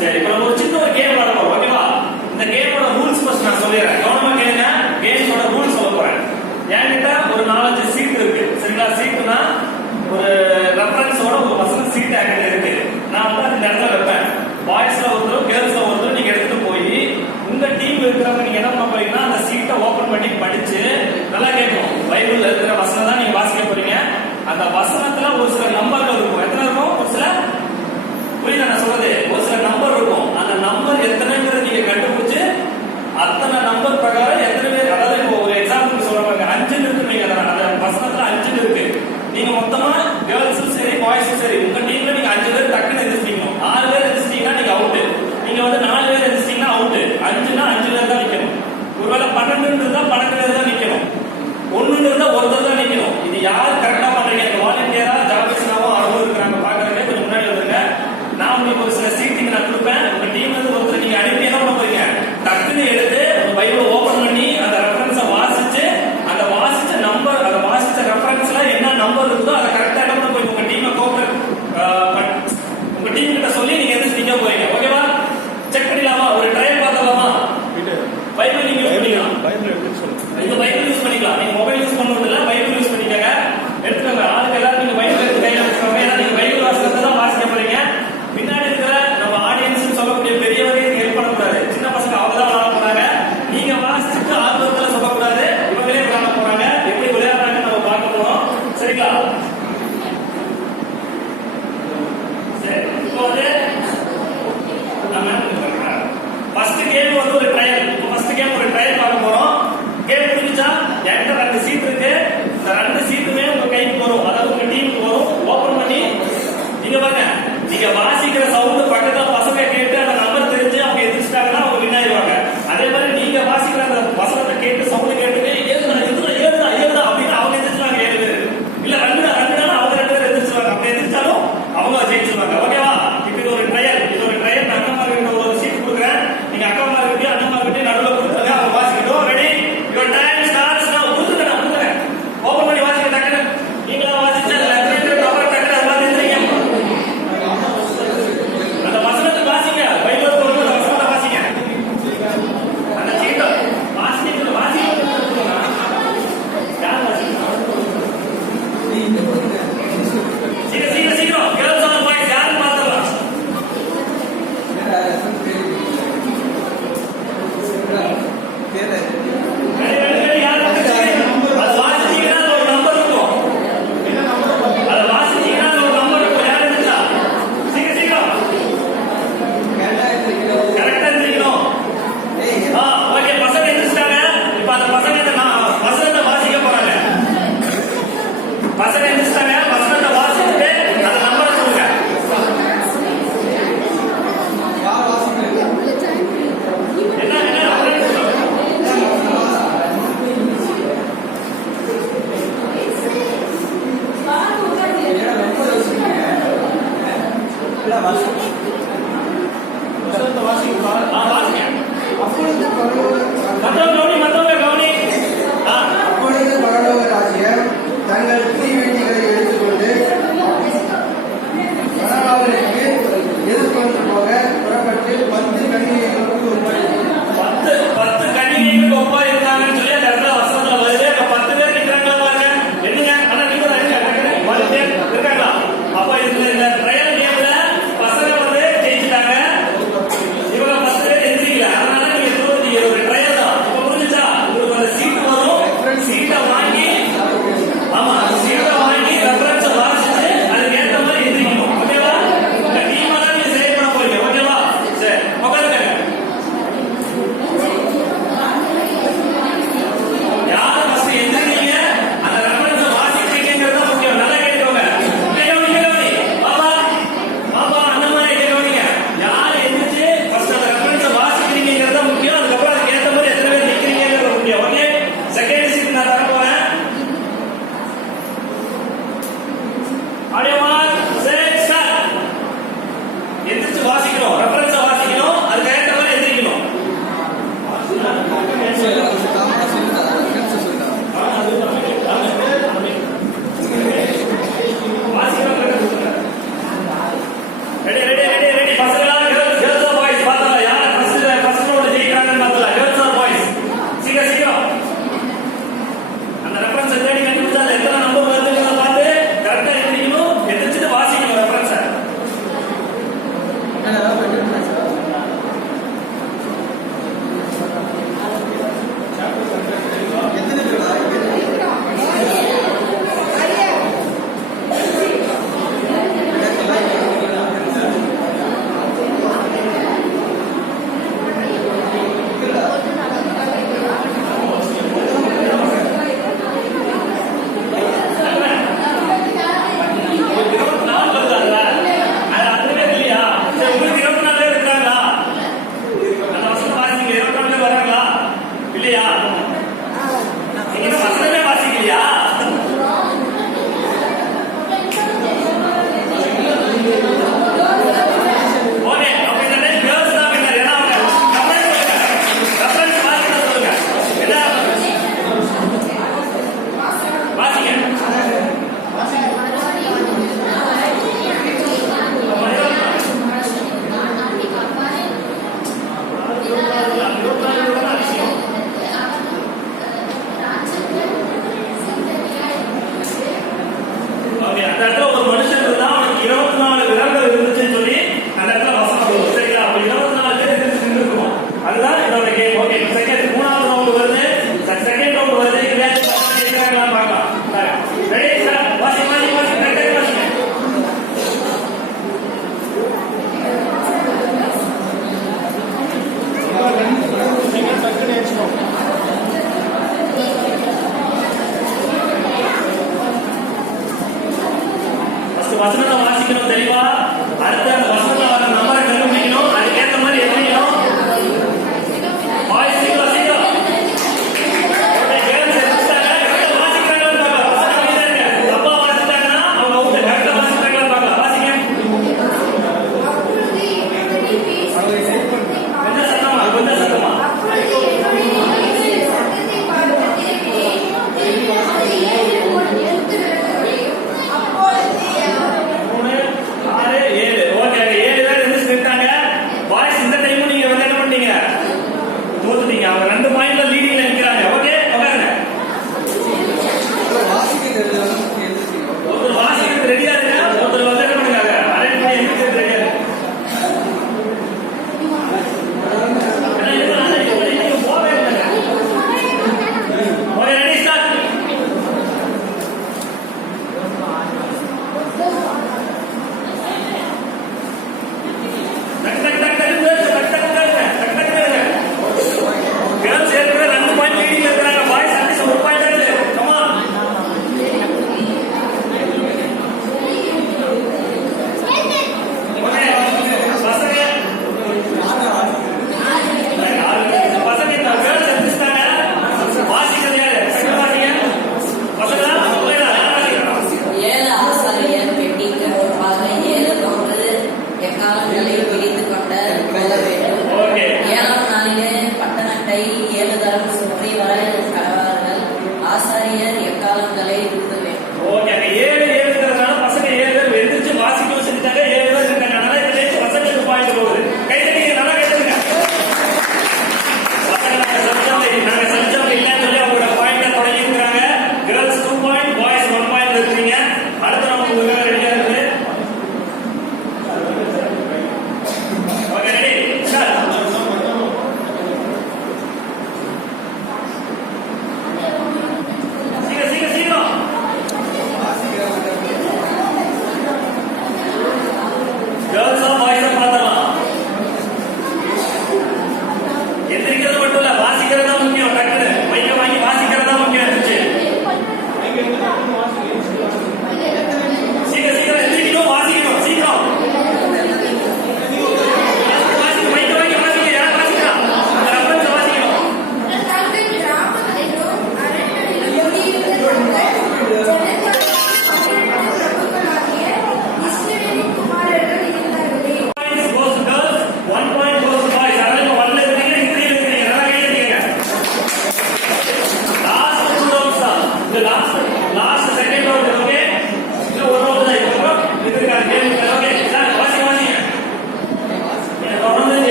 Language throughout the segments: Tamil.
சரி, இப்போ நம்ம ஒரு சின்ன ஒரு கேம் விளையாட போறோம். ஓகேவா? இந்த கேமோட ரூல்ஸ் ஃபர்ஸ்ட் நான் சொல்லிடுறேன். கவனமா கேளுங்க. கேமோட ரூல்ஸ் சொல்ல போறேன். என்கிட்ட ஒரு 4-5 சீட் இருக்கு. சரிங்களா? சீட்னா ஒரு ரெஃபரன்ஸோட ஒரு பர்சனல் சீட் என்கிட்ட இருக்கு. நான் வந்து அந்த இடத்துல வைப்பேன். பாய்ஸ்ல ஒருத்தர், கேர்ள்ஸ்ல ஒருத்தர் நீங்க எடுத்துட்டு போய் உங்க டீம் இருக்கிறவங்க நீங்க என்ன பண்ண போறீங்கன்னா அந்த சீட்டை ஓபன் பண்ணி படிச்சு நல்லா கேட்கணும். பைபிள்ல இருக்கிற வசனம் தான் நீங்க வாசிக்க போறீங்க. அந்த வசனத்துல ஒரு சில நம்பர்கள் இருக்கும். எத்தனை இருக்கும்? ஒரு சில, புரியுதா நான் சொல்றது? ஒரு சில நம்பர் இருக்கும். அந்த நம்பர் எத்தனைங்கிறது நீங்க கண்டுபிடிச்சு அத்தனை நம்பர் பிரகாரம் எத்தனை பேர், அதாவது இப்போ ஒரு எக்ஸாம்பிள் சொல்றாங்க 5 இருக்கு. நீங்க அந்த வசனத்துல 5 இருக்கு. நீங்க மொத்தமா கேர்ள்ஸும் சரி பாய்ஸும் சரி உங்க டீம்ல நீங்க 5 பேர் டக்குன்னு எதிர்த்தீங்க. 6 பேர் எதிர்த்தீங்கன்னா நீங்க அவுட். நீங்க வந்து 4 பேர் எதிர்த்தீங்கன்னா அவுட். 5னா 5 பேர் தான் நிக்கணும். ஒருவேளை 12 இருந்தா 12 பேர் தான் நிக்கணும். 1 இருந்தா ஒருத்தர் தான் நிக்கணும். இது யார் கரெக்டா பண்றீங்க? வாலண்டியரா ஜாபிஸ்னாவோ அறுபது இருக்கிறாங்க பாக்குறதுக்கு கொஞ்சம் முன்னாடி வந்துருங்க. நான் உங்களுக்கு ஒரு சில சீட்டிங் நான் கொடுப்பேன். உங்க டீம்ல இருந்து ஒருத்தர் நீங்க அனுப்பி என்ன பண்ண போறீங்க? டக்குன்னு எடுத்து பைபிளை ஓபன் பண்ணி அந்த ரெஃபரன்ஸை வாசிச்சு அந்த வாசிச்ச நம்பர், அந்த வாசிச்ச ரெஃபரன்ஸ்ல என்ன நம்பர் இருக்குதோ அதை கரெக்டா என்ன பண்ண போறீங்க? உங்க டீமை உங்க டீம் கிட்ட சொல்லி நீங்க எதிர்த்து நிக்க போறீங்க. ஓகேவா? செக் பண்ணிடலாமா? ஒரு ட்ரையல் பார்த்தலாமா? பைபிள் நீங்க யூஸ் பண்ணிக்கலாம். இது பைபிள் யூஸ் பண்ணிக்கலாம். நீங்க மொபைல் யூஸ் பண்ணுவது இல்ல, பைபிள் யூஸ் பண்ணிக்கங்க. எடுத்துக்கோங்க. ஆளுக்கு எல்லாரும் நீங்க பைபிள் எடுத்து கையில வச்சுக்கோங்க. ஏன்னா நீங்க பைபிள் வாசகத்தை தான் வாசிக்க போறீங்க. பின்னாடி இருக்கிற நம்ம ஆடியன்ஸ் சொல்லக்கூடிய பெரியவரையும் ஹெல்ப் பண்ணக்கூடாது. சின்ன பசங்க அவங்க தான் விளையாட போறாங்க. நீங்க வாசிச்சுட்டு ஆர்வத்துல சொல்லக்கூடாது. இவங்களே விளையாட போறாங்க. எப்படி விளையாடுறாங்கன்னு நம்ம பார்க்க போறோம். சரிங்களா? சரி, இப்போ வந்து நம்ம ஃபர்ஸ்ட் கேம் வந்து ஒரு ட்ரையல். இப்போ ஃபர்ஸ்ட் கேம் ஒரு ட்ரையல் பார்க்க போறோம். கேம் முடிஞ்சா என்கிட்ட 2 சீட் இருக்கு. இந்த 2 சீட்டுமே உங்க கைக்கு வரும். அதாவது உங்க டீமுக்கு வரும். ஓபன் பண்ணி நீங்க பாருங்க. நீங்க வாசிக்கிற சவுண்ட் பக்கத்துல பசங்க கேட்டு அந்த நம்பர் தெரிஞ்சு அவங்க எதிர்ச்சிட்டாங்கன்னா அவங்க வின் ஆயிடுவாங்க. அதே மாதிரி நீங்க வாசிக்கிற அந்த வசனத்தை கேட்டு சவுண்ட் கேட்டு ஏழுதா அப்படின்னு அவங்க எதிர்ச்சிருவாங்க 7 பேர். இல்ல 2 அவங்க 2 பேர் எதிர்ச்சிருவாங்க. அப்படி எதிர்த்தாலும் அவங்க ஜெயிச்சிருவாங்க. ஓகேவா? இப்போ இது ஒரு ட்ரையல். இது ஒரு ட்ரையல். அக்கா கிட்ட ஒரு சீட் கொடுக்குறேன். நீங்க அக்கா கிட்ட அண்ணா கிட்ட நடுவில் கொடுத்துருங்க. அவங்க வாசிக்கட்டும். Ready? Your time starts now. கொடுத்துருங்க. ஓபன் பண்ணி வாசிக்க. டக்குனு நீங்களா வாசிச்சா டக்குனு எல்லாம் தெரியுங்க. அந்த வசனத்தை வாசிங்க. பைபிள் சொல்ற வசனத்தை வாசிங்க. அந்த சீட்டை வாசிக்க யார் வாசிக்கணும்? சீக்கிரம் கேர்ள்ஸ் ஆர் பாய்ஸ் யாருன்னு பார்த்துடலாம். சீட்டை வாங்கி, ஆமா சீட்டை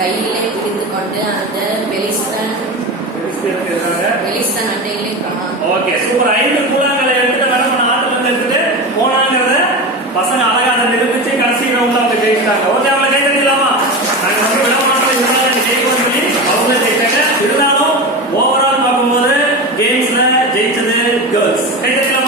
கையிலே பிடித்து கொண்டு அந்த பெலிஸ்தன் அண்டையிலே போனான். Okay super. 5 கூழாங்கலை எடுத்துட்டு மேடம் ஆத்துல இருந்து எடுத்துட்டு போனாங்கிறத பசங்க அழகா அதை நிரூபிச்சு கடைசி ரவுண்ட்ல அவங்க ஜெயிச்சிட்டாங்க. ஓகே அவங்களை கை தட்டிடலாமா? நாங்க வந்து விளம்பரத்துல இருந்தாலும் ஜெயிக்கணும்னு சொல்லி அவங்க ஜெயிச்சாங்க. இருந்தாலும் ஓவரால் பார்க்கும்போது கேம்ஸ்ல ஜெயிச்சது கேர்ள்ஸ். கை தட்டலாம்.